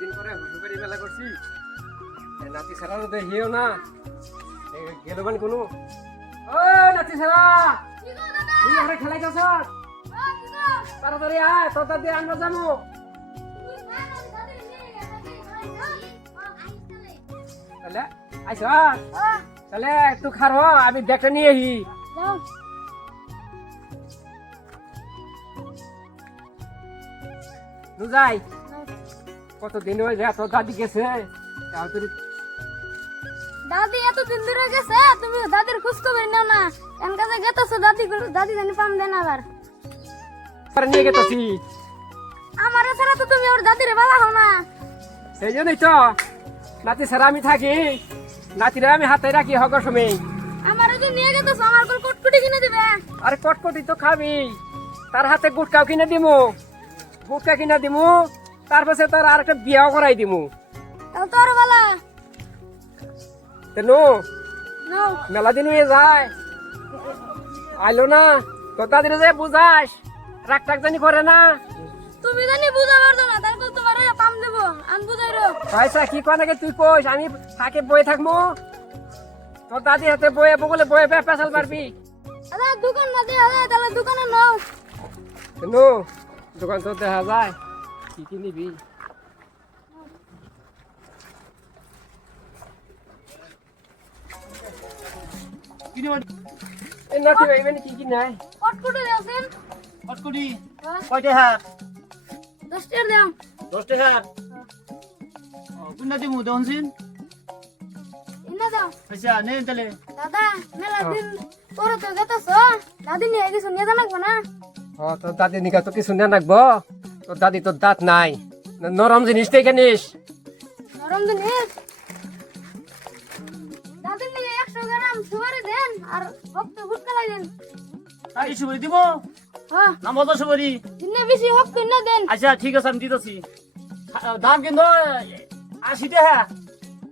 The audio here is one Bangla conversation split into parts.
দিন পরে হুসুবাড়ি মেলা করছি নাতি ছাড়া তো দেখিও না গেল মানে কোনো ও নাতি ছাড়া তুই আরে খেলাই যাস তাড়াতাড়ি আয় তোর দাদি আমরা জানো তাহলে আইস তাহলে একটু খার আমি দেখে নিয়ে আহি যাই কতদিন হয়ে যায় তোর দাদি গেছে দাদি এত দিন ধরে গেছে তুমি দাদির খোঁজ খবর নাও না এন কাছে গেতেছো দাদি জানি পাম দেন আবার নিয়ে গেছি আমার ছাড়া তো তুমি ওর দাদির বালা হও না সেই জন্যই তো নাতি ছাড়া আমি থাকি নাতিরা আমি হাতে রাখি হগর সময় আমার যে নিয়ে গেতেছো আমার কোল কটকটি কিনে দিবে আরে কটকটি তো খাবি তার হাতে গুটকাও কিনে দিমু গুটকা কিনে দিমু তারপরে তার আর একটা বিয়াও করাই দিমু তাও তোর বালা তেনো নো মেলা দিন হয়ে যায় আইলো না তো তাদের যে বুঝাস রাগ টাক জানি করে না তুমি জানি বুঝাবার না তারপর তোমার পাম দেব আমি বুঝাইরো পয়সা কি কোন আগে তুই কইস আমি থাকে বয়ে থাকবো তোর দাদি হাতে বয়ে বগলে বয়ে পেছাল পারবি আরে দোকান না দে আরে তাহলে দোকানে নাও নো দোকান তো দেখা যায় কি কি নিবি নাতি ভাই মানে কি কি নাই কটকটি আছেন কটকটি হ্যাঁ? কয়টা হাত 10 টাকা দাও 10টা হাত কোনটা দিমু দনছিন ইনা দাও আচ্ছা নে তাহলে দাদা মেলা দিন তোরা তো গেতেছো দাদি নিয়ে গেছো নিয়ে জানাবো না তোর দাদি নিকা তো কিছু না রাখবো তোর দাদি তোর দাঁত নাই নরম জিনিস থেকে নিস নরম জিনিস দাদি নিয়ে 100 গ্রাম সুপারি দেন আর ভক্ত গুটকা লাই দেন তাই সুবরি দিব হ্যাঁ না মজা সুবরি দিনে বেশি ভক্ত না দেন আচ্ছা ঠিক আছে আমি দিতেছি দাম কিন্তু 80 টাকা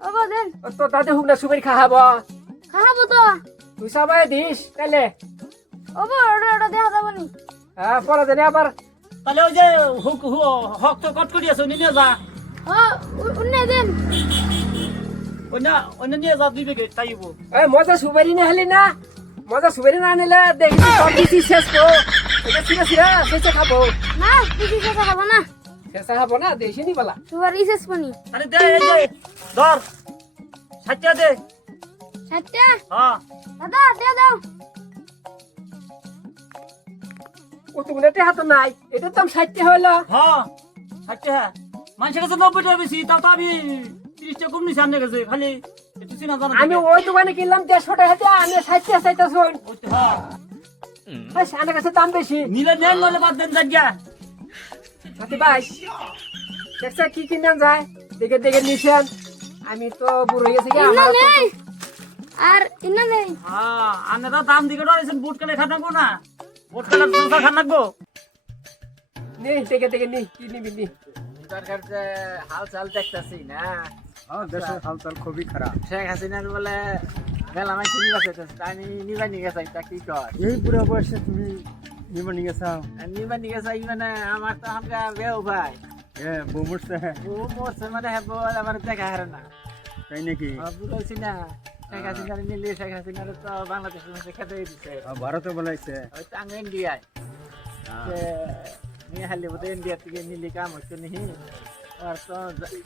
ওগো দেন তোর দাদি হুক না সুপারি খাওয়াবো খাবো তো তুই সবাই দিস তাহলে ওগো ওটা দেখা যাবে নি হ্যাঁ পরে জানি আবার তাহলে ওই যে হক তো কটকটি আছে নিয়ে যা ও উন্নে দেন অন্য নিয়ে যা 2 প্যাকেট তাইবো মজা সুপারি না হলি না মজা সুপারি না নিলে দেখি সব কিছু শেষ তো এটা ছিল শেষে খাবো না কিছু কথা খাবো না শেষে খাবো না দেশি নি বলা সুপারি শেষ পানি আরে দে এই যে ধর 60 টাকা দে 60 টাকা হ্যাঁ দাদা দিয়ে দাও ও তুমি এটা হাত নাই এটার দাম 60 হলো হ্যাঁ 60 টাকা মানুষের কাছে 90 টাকা বেশি তাও তো আমি 30 টাকা কম নিছি আনলে গেছে খালি একটু চিনা জানা আমি ওই দোকানে কিনলাম 150 টাকা দিয়ে আমি 60 টাকা চাইতাছ হ্যাঁ আমার কাছে দাম বেশি নিলে নেন নলে বাদ দেন জায়গা সাথী ভাই দেখছা কি কিনে যায় দেখে দেখে নিছেন আমি তো বুড়ো হয়ে গেছি ইন্না আমার নেই আর ইন্না নেই হ্যাঁ আপনারা দাম দিকে ডরেছেন বুট কালে খানাবো না বুট কালে সংসা খানাবো নেই দেখে দেখে নি কি নিবি নি সরকার যে হাল চাল দেখতেছি না দেশের হালচাল খুবই খারাপ। শেখ হাসিনার বলে মেলা মাইছে নিবা চাইতেছে আমি নিবা নিয়ে চাই তা কি কর এই বুড়া বয়সে তুমি নিবা নিয়ে গেছাও? নিবা নিয়ে চাই মানে আমার তো আমরা বেও ভাই বউ মরছে, ও মরছে মানে হ্যাঁ বল আমার দেখা হারে না তাই নাকি? বুঝাইছি না শেখ হাসিনার নিলে শেখ হাসিনার তো বাংলাদেশের মধ্যে খেতে দিচ্ছে ভারতে বলাইছে। ওই তো আমি ইন্ডিয়ায় নিয়ে হারলে বোধ ইন্ডিয়া থেকে নিলে কাম হচ্ছে নি আর তো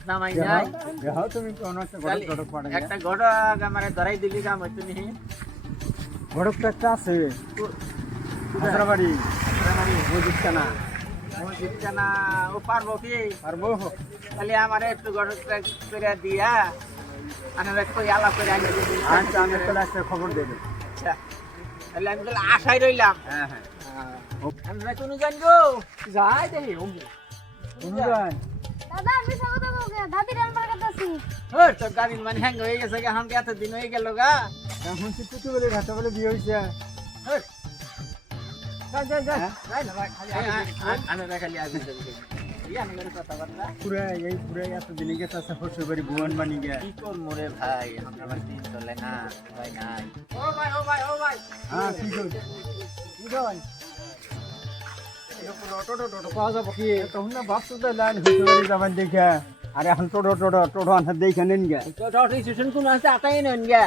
নামাই যায় দেখাও তুমি কোনো একটা গড়ক গড়ক পাড়ে একটা গড়ক আমার ধরাই দিলি কাম হচ্ছে নি গড়ক তো একটা আছে হাসরাবাড়ি মসজিদ কানা মসজিদ না ও পারবো কি পারবো? খালি আমার একটু গড়কটা করে দিয়া আমি একটু আলাপ করে আগে দিবি আচ্ছা আমি তো একটা খবর দেবে। আচ্ছা তাহলে আমি তাহলে আশায় রইলাম হ্যাঁ হ্যাঁ আমরা কোনো জানবো যাই দেখি অমনি কোনো যায় দাদা আমি সব তো দাদি রান্নার কথা আছি ওর তোর গাড়ির মানে হ্যাং হয়ে গেছে এখন এত দিন হয়ে গেল গা এখন তুই বলে ঘাটা বলে বিয়ে হয়েছে। যাই যাই যাই হ্যাঁ? যাই না ভাই খালি আমি খালি আগে পুরা এই পুরা এত দিনে গেছে শ্বশুর বাড়ি ভুবন বানি গে কি করবো রে ভাই আমার দিন চলে না ভাই নাই ও ভাই ও ভাই ও ভাই হ্যাঁ কি কই কি কই টোটো পাওয়া যাবো কি তখন না বাপ তো লাইন শ্বশুর বাড়ি যাবেন দেখে আরে এখন টোটো আনতে দেখে নেন গে স্টেশন কোন আছে আটাই নেন গা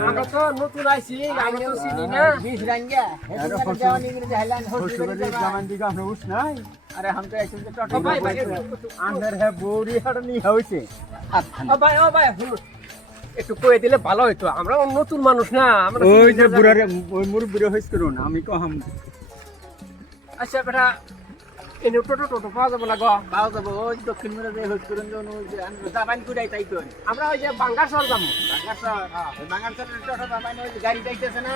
আমরা তো নতুন আইছি আমরা তো চিনি না 20 রান গা আরে শ্বশুর বাড়ি যাবেন দিকে আপনি উঠ নাই আরে हम तो ऐसे ও ভাই ভাই আন্ধার হ্যাঁ বৌরি হাট নি হইছে ও ভাই একটু কয়ে দিলে ভালো হইতো আমরা নতুন মানুষ না আমরা ওই চিনি যে না। বুড়ারে ওই মুরব্বিরে হইছ করুন আমি কহাম আচ্ছা বেটা এনে টোটো পাওয়া যাবো না গো পাও যাবো ওই দক্ষিণ মেরে যে হইছ করুন যে জাপান কুড়াই তাই তো আমরা ওই যে বাঙ্গাসর যাবো বাঙালসর টোটো জাপান ওই গাড়ি যাইতেছে না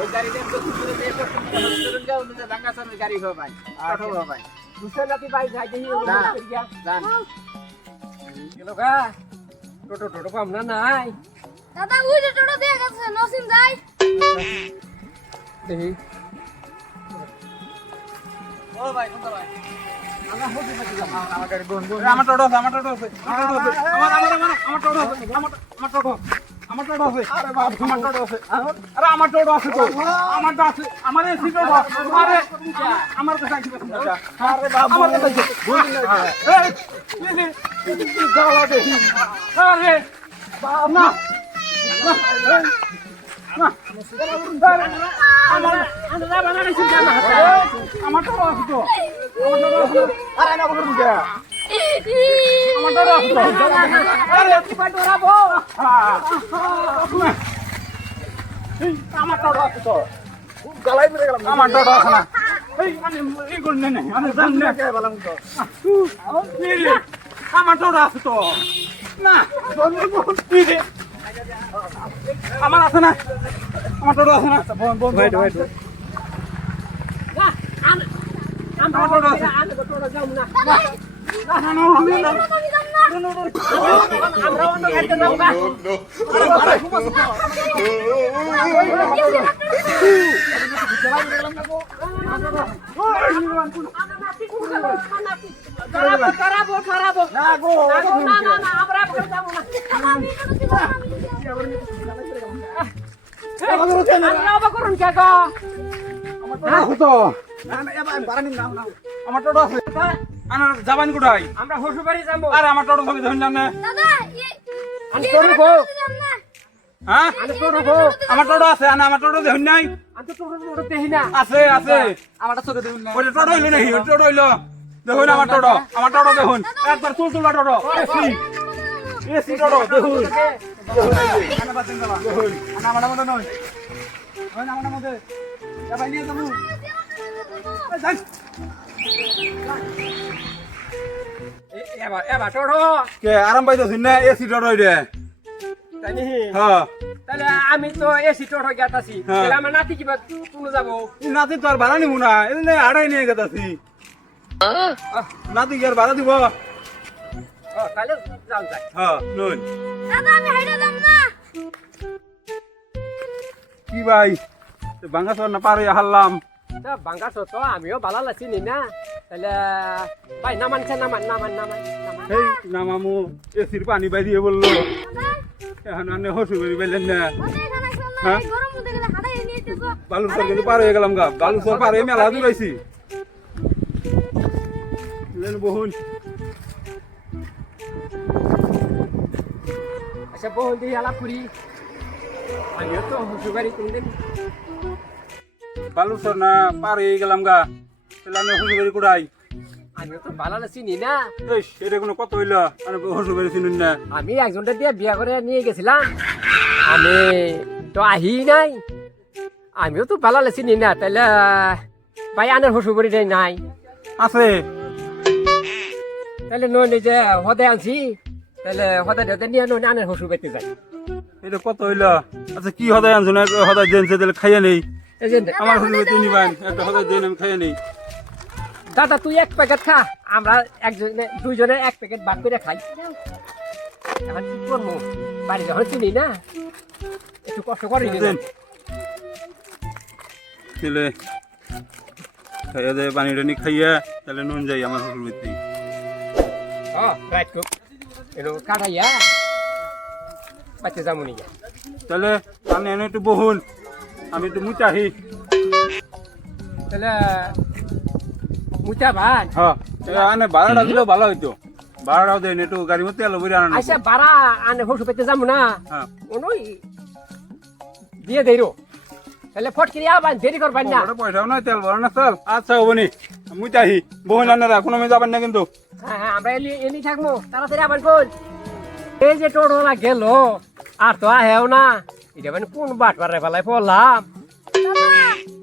ওই গাড়িতে দক্ষিণ মেরে যে দক্ষিণ করুন যাও যে বাঙালসরের গাড়ি হবে ভাই টোটো হবে ভাই দুসরা নাকি বাইক যাই দেখি জান গেল গা টোটো পাম না নাই দাদা ওই যে টোটো দিয়ে গেছে নসিম যাই দেখি ও ভাই কোন ভাই আমার গাড়ি বোন বোন আমার টোটো আছে আমার টোটো আছে আমার টোটো আছে আমার টোটো আছে আমার টোটো আমার টোটো আছে আরে বাপ আমার টোটো আছে আরে আমার টোটো আছে তো আমারটা আছে আমার এসি টোটো আরে আমার কাছে আছে আরে বাপ আমার কাছে আছে এই গাওয়া দেখি আরে বাপ না আমার টোটো আছে তো আরে না বলুন কে আমার টোটো আছে তো আরে কি পাই ধরাবো আমার টোটো আছে তো গালাই মেরে গেলাম আমার টোটো আছে না এই মানে এই কোন নেই আমি জানি না কে বললাম তো আমার টোটো আছে তো না আমার আছে না আমার টোটো আছে না বোন বোন ওয়েট আমার টোটো আছে টোটো যাবো না না না আমরা অন্য গাড়িতে যাবো গা ধরাবো না গো না আমরা যাবো না আমরা আবার করুন কে গো আমার টোটো আছে আমার যাবান কোথায় আমরা শ্বশুরবাড়ি যাবো আরে আমার টোটো ছবি ধরলাম না দাদা আমি টোটো গো হ্যাঁ আমি টোটো গো আমার টোটো আছে না আমার টোটো দেখুন নাই আমি তো টোটো দেখি না আছে আছে আমার চোখে দেখুন ওই টোটো হইলো নাকি ওই টোটো হইলো দেখুন আমার টোটো দেখুন একবার চুল তুলা টোটো এসি টোটো দেখুন আমার মধ্যে নয় আমার মধ্যে ভাই নিয়ে যাবো এবার টোটো কে আরাম পাইতেছিস না এসি টোটো রে তাই নি? হ্যাঁ তাহলে আমি তো এসি টোটো গেতাছি হ্যাঁ। তাহলে আমার নাতি কিবা কোনো যাবো নাতি তো আর ভাড়া নিব না এমনি আড়াই নিয়ে গেতাছি নাতি কি আর ভাড়া দিব তাহলে যাও যাই হ্যাঁ নই দাদা আমি হাইটা যাব না কি ভাই বাঙ্গাসর না পারে হারলাম বাঙ্গাস তো আমিও ভালো লাগছি নি না তাহলে ভাই নামানছে নামান এই নামামু এসির পানি বাই দিয়ে বললো দাদা এখন আনে হসু বেরি পাইলেন না ওদের খানা খাও হ্যাঁ? না গরম মধ্যে গেলে হাড়াই নিয়ে যেতে বালুচর কিন্তু পার হয়ে গেলাম গা বালুচর পার হয়ে মেলা দূরাইছি বহুন আচ্ছা বহু দিয়ে আলাপ করি আমিও তো শ্বশুরবাড়ি কোনদিন বালুচর না পার হয়ে গেলাম গা তাহলে আমি হসু বেরি কোড়াই আমিও তো ভালো লাগছি নি না এটা কোনো কত হইলো আমি হসু বেরি চিনুন না আমি একজনটা দিয়ে বিয়া করে নিয়ে গেছিলাম আমি তো আহি নাই আমিও তো ভালো লাগছি নি না তাহলে ভাই আনের শ্বশুরবাড়িটাই নাই আছে তাহলে নই যে হদে আনছি তাহলে হদে নিয়ে নই আনের শ্বশুরবাড়িতে যাই এটা কত হইলো আচ্ছা কি হদায় আনছো না হদায় জেনছে তাহলে খাইয়া নেই এই যে আমার হসু বেরি নিবেন একটা হদায় জেন আমি খাইয়া নেই দাদা তুই এক প্যাকেট খা আমরা একজনে দুইজনে এক প্যাকেট ভাগ করে খাই এখন কি করবো বাড়ি যখন চিনি না একটু কষ্ট করি দেন তাহলে খাইয়া দেয় পানি টানি খাইয়া তাহলে নুন যাই আমার শ্বশুর বাড়িতে রাইট কো এনো কাটাইয়া বাচ্চা যামুনি গা তাহলে আমি এনে একটু বহুন আমি একটু মুচাহি তাহলে মুচা ভাই হ্যাঁ আনে ভাড়াটা দিলেও ভালো হইতো ভাড়াটাও দেন একটু গাড়ি মধ্যে এলো বুঝে আনেন আচ্ছা বাড়া আনে হসু পেতে যামু না হ্যাঁ ওনই দিয়ে দেইরো তাহলে ফট করে আবার দেরি করবেন না ওটা পয়সাও নাই তেল ভরা না চল আচ্ছা হবনি মুচাহি বহুন আনারা কোনো আমি যাবেন না কিন্তু হ্যাঁ হ্যাঁ আমরা এলি থাকবো তাড়াতাড়ি আবার কোন এই যে টোটোলা গেল আর তো আহেও না এটা মানে কোন বাট পারে ফেলায় পড়লাম দাদা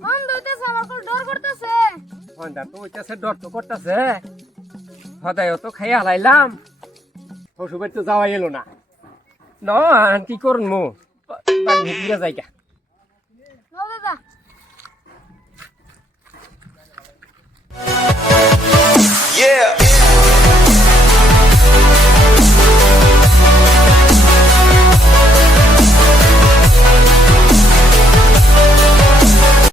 বন্ধ হইতেছে আমার খুব ডর করতেছে হন্ডা তো হইতেছে ডর তো করতেছে হদায়ও তো খাইয়া হালাইলাম শ্বশুর বাড়ি তো যাওয়া এলো না ন কি করুন মো বাড়ি ভিতরে যাইগা